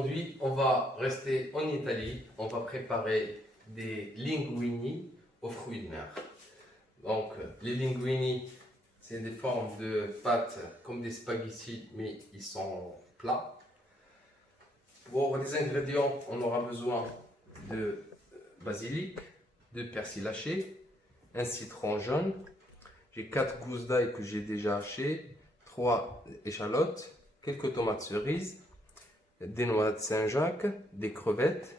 Aujourd'hui, on va rester en Italie. On va préparer des linguini aux fruits de mer. Donc, les linguini, c'est des formes de pâtes comme des spaghettis, mais ils sont plats. Pour les ingrédients, on aura besoin de basilic, de persil haché, un citron jaune. J'ai 4 gousses d'ail que j'ai déjà hachées, 3 échalotes, quelques tomates cerises, des noix de Saint-Jacques, des crevettes,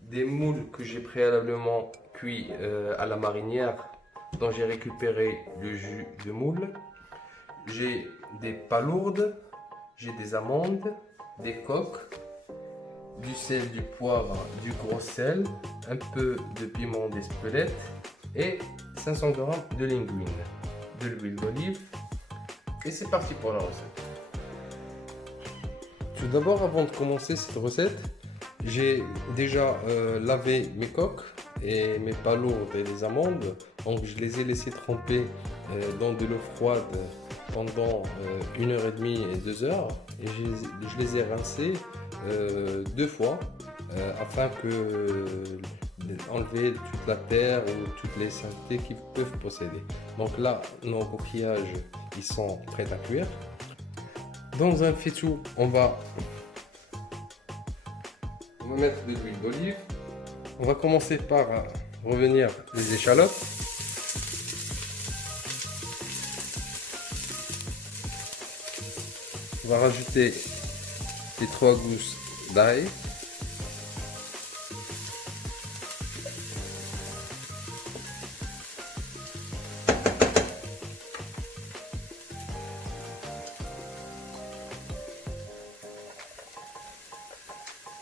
des moules que j'ai préalablement cuits à la marinière, dont j'ai récupéré le jus de moule. J'ai des palourdes, j'ai des amandes, des coques, du sel, du poivre, du gros sel, un peu de piment d'Espelette et 500 g de linguine, de l'huile d'olive. Et c'est parti pour la recette. Tout d'abord, avant de commencer cette recette, j'ai déjà lavé mes coques et mes palourdes et les amandes. Donc je les ai laissées tremper dans de l'eau froide pendant 1h30 et 2h. Et je les ai rincées 2 fois afin que enlever toute la terre ou toutes les saletés qu'ils peuvent posséder. Donc là, nos coquillages, ils sont prêts à cuire. Dans un faitout, on va mettre de l'huile d'olive. On va commencer par revenir les échalotes. On va rajouter les 3 gousses d'ail.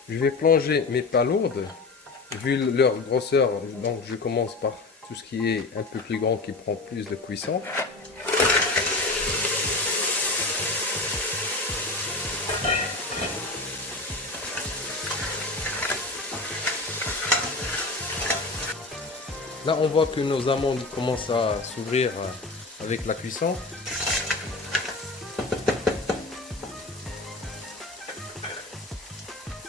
Je vais plonger mes palourdes, vu leur grosseur, donc je commence par tout ce qui est un peu plus grand qui prend plus de cuisson. Là on voit que nos amandes commencent à s'ouvrir avec la cuisson.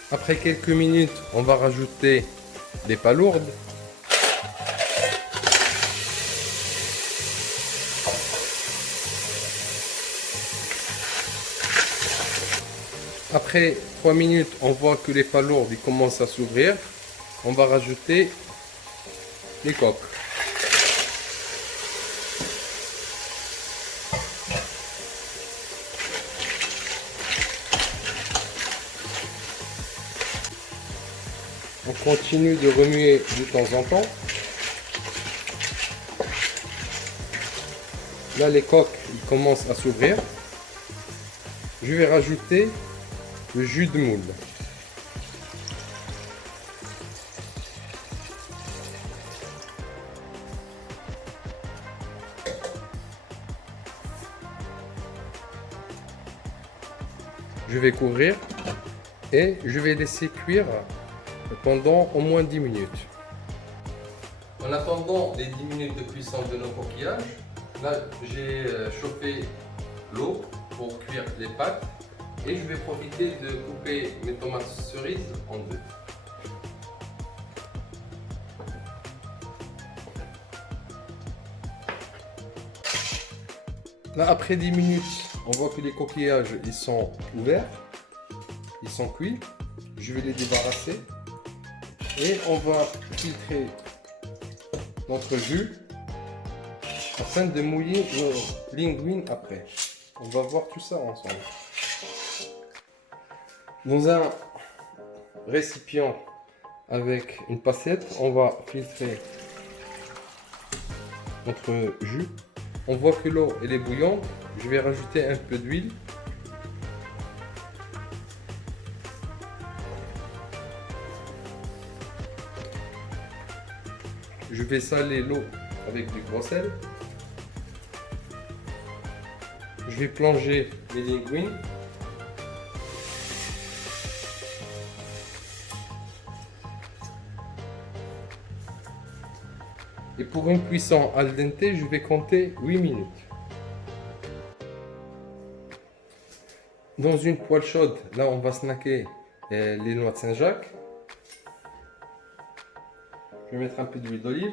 Après quelques minutes, on va rajouter des palourdes. Après 3 minutes, on voit que les palourdes ils commencent à s'ouvrir. On va rajouter les coques. On continue de remuer de temps en temps. Là, les coques ils commencent à s'ouvrir. Je vais rajouter le jus de moule. Je vais couvrir et je vais laisser cuire pendant au moins 10 minutes. En attendant les 10 minutes de cuisson de nos coquillages, là j'ai chauffé l'eau pour cuire les pâtes et je vais profiter de couper mes tomates cerises en deux. Là après 10 minutes, on voit que les coquillages ils sont ouverts, ils sont cuits. Je vais les débarrasser. Et on va filtrer notre jus afin de mouiller nos linguines après. On va voir tout ça ensemble. Dans un récipient avec une passette, on va filtrer notre jus. On voit que l'eau elle est bouillante. Je vais rajouter un peu d'huile. Je vais saler l'eau avec du gros sel. Je vais plonger les linguines. Et pour une cuisson al dente, je vais compter 8 minutes. Dans une poêle chaude, là on va snacker les noix de Saint-Jacques. Je vais mettre un peu d'huile d'olive.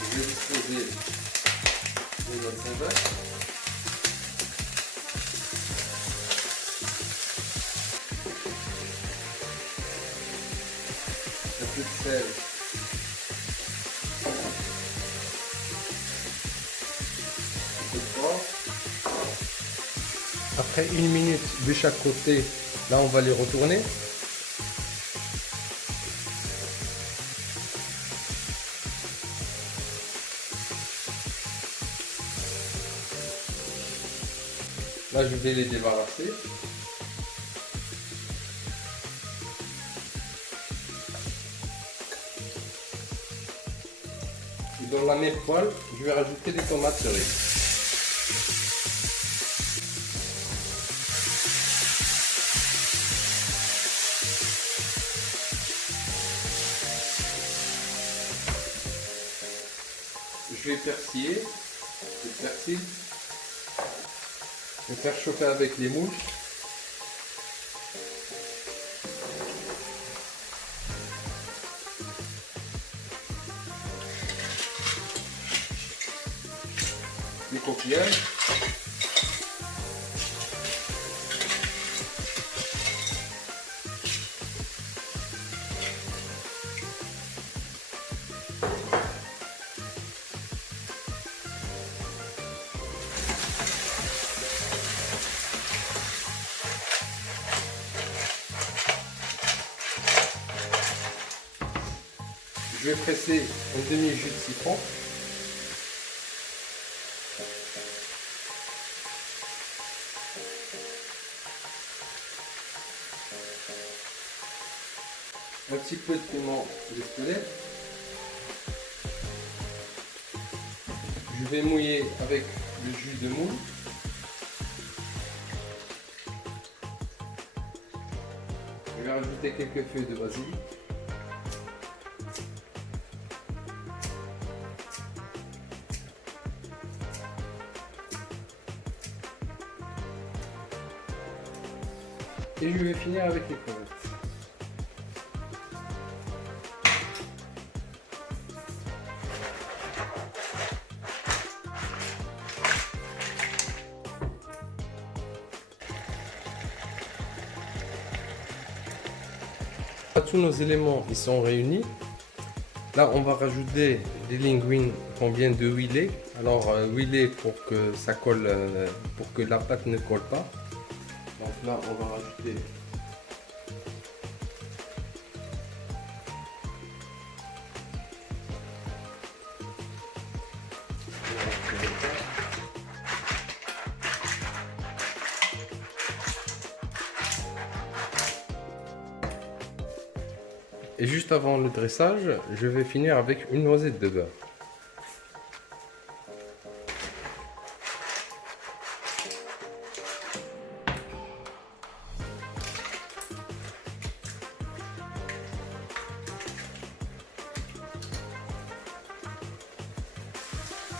Je vais disposer les noix de Saint-Jacques. Un peu de sel. Un peu de poivre. Après 1 minute de chaque côté, là on va les retourner. Là je vais les débarrasser. Et dans la même poêle, je vais rajouter des tomates cerises. Je vais persiller le persil. Je vais faire chauffer avec les mouches. Les coquillages. Je vais presser un demi-jus de citron. Un petit peu de piment d'Espelette. Je vais mouiller avec le jus de moule. Je vais rajouter quelques feuilles de basilic. Et je vais finir avec les crevettes. Tous nos éléments ils sont réunis. Là on va rajouter des linguines qu'on vient de huiler. Alors huiler pour que ça colle, pour que la pâte ne colle pas. Donc là on va rajouter et juste avant le dressage, je vais finir avec une noisette de beurre.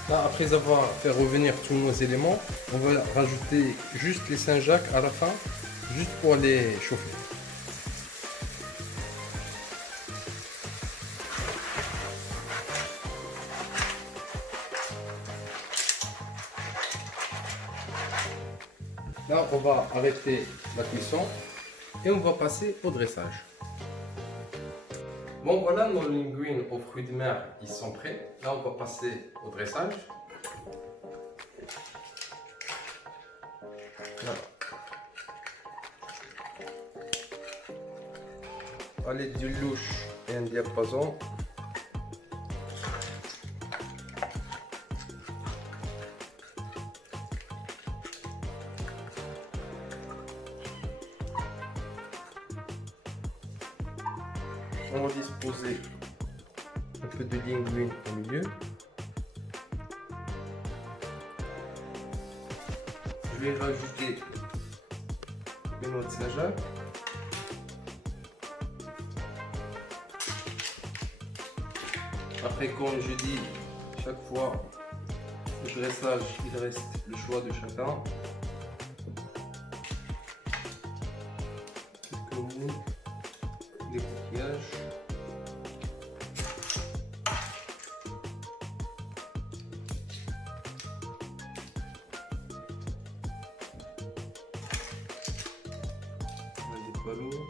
Là, après avoir fait revenir tous nos éléments, on va rajouter juste les Saint-Jacques à la fin, juste pour les chauffer. Là, on va arrêter la cuisson et on va passer au dressage. Bon, voilà, nos linguines aux fruits de mer, ils sont prêts. Là, on va passer au dressage. Là. Allez, du louche et un diapason. On va disposer un peu de linguine au milieu. Je vais rajouter les noix de Saint-Jacques. Après, comme je dis, chaque fois le dressage, il reste le choix de chacun. Quelques moules, des coquillages. On a des ballots.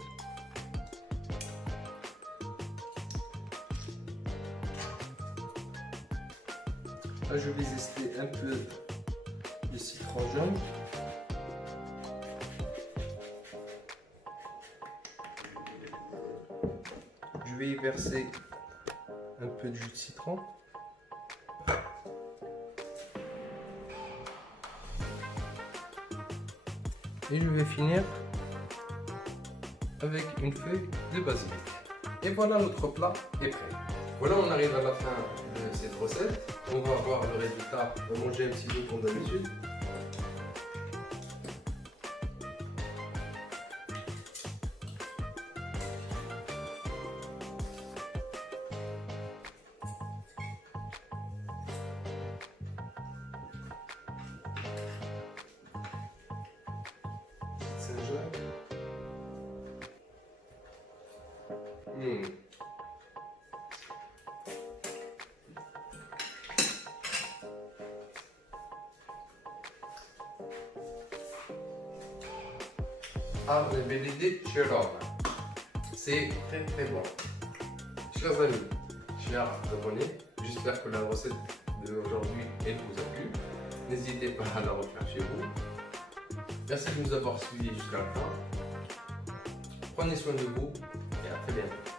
Là, je vais zester un peu de citron jaune. Je vais y verser un peu de jus de citron. Et je vais finir avec une feuille de basilic. Et voilà, notre plat est prêt. Voilà, on arrive à la fin de cette recette. On va voir le résultat. On va manger un petit peu comme d'habitude. Saint-Jacques. Arnebelidi Chirov. C'est très très bon. Chers amis, chers abonnés, j'espère que la recette d'aujourd'hui elle vous a plu. N'hésitez pas à la refaire chez vous. Merci de nous avoir suivis jusqu'à la fin. Prenez soin de vous et à très bientôt.